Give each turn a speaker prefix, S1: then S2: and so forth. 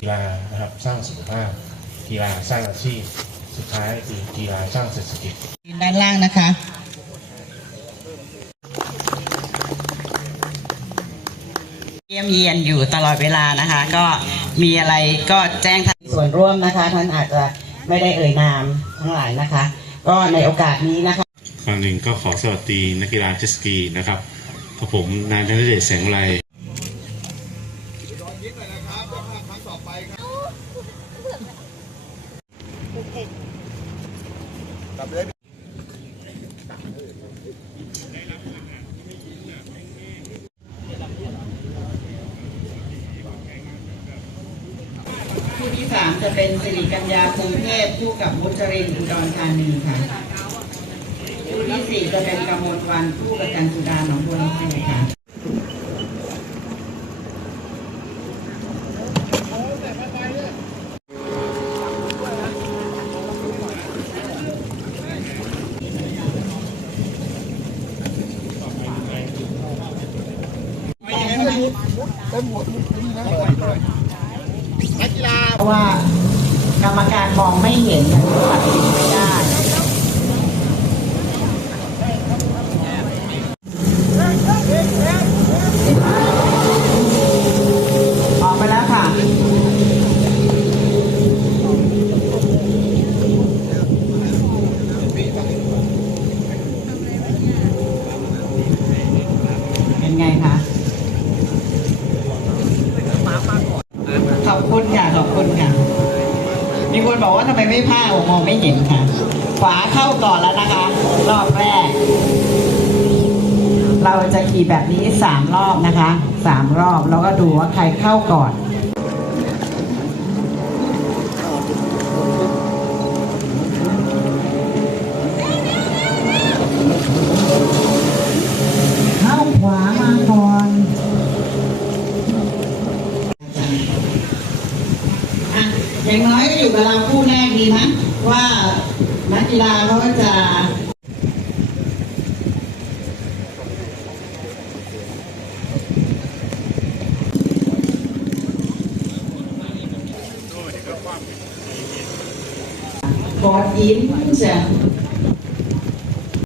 S1: กีฬานะครับสร้างสุขภาพ กีฬาสร้างอาชีพ สุดท้ายคือกีฬาสร้างเศรษฐกิจ
S2: ด้านล่างนะคะเยี่ยมเยียนอยู่ตลอดเวลานะคะ ก็มีอะไรก็แจ้งท่านส่วนร่วมนะคะ ท่านอาจจะไม่ได้เอ่ยนามทั้งหลายนะคะ ก็ในโอกาสนี้นะคะ
S1: ครั้งหนึ่งก็ขอสวัสดีนักกีฬาเจตสกีนะครับกับผมนายธนเดชแสงไร รอนยิ้มหน่อยนะครับเจ้าาครั้งต่อไปครับกลับเลย
S2: ผู้ที่สามจะเป็นสิริกัญญาภูเทพคู่กับมุจรินอุดรธานีค่ะผู้ที่สี่จะเป็นกมลวันคู่กับจันสุดาหนองบัวลำพูค่ะ เพราะว่ากรรมการมองไม่เห็นมันตัดสินไม่ได้ออกไปแล้วค่ะ เป็นไงคะ ขอบคุณค่ะ ขอบคุณค่ะ มีคนบอกว่าทำไมไม่ผ้าผมมองไม่เห็นค่ะ ขวาเข้าก่อนแล้วนะคะ รอบแรก เราจะขี่แบบนี้สามรอบนะคะสามรอบแล้วก็ดูว่าใครเข้าก่อน อะอย่างน้อยก็อยู่กับเราคู่แรกดีมั้ยว่านักกีฬาเขาก็จะกอดยิ้มจะ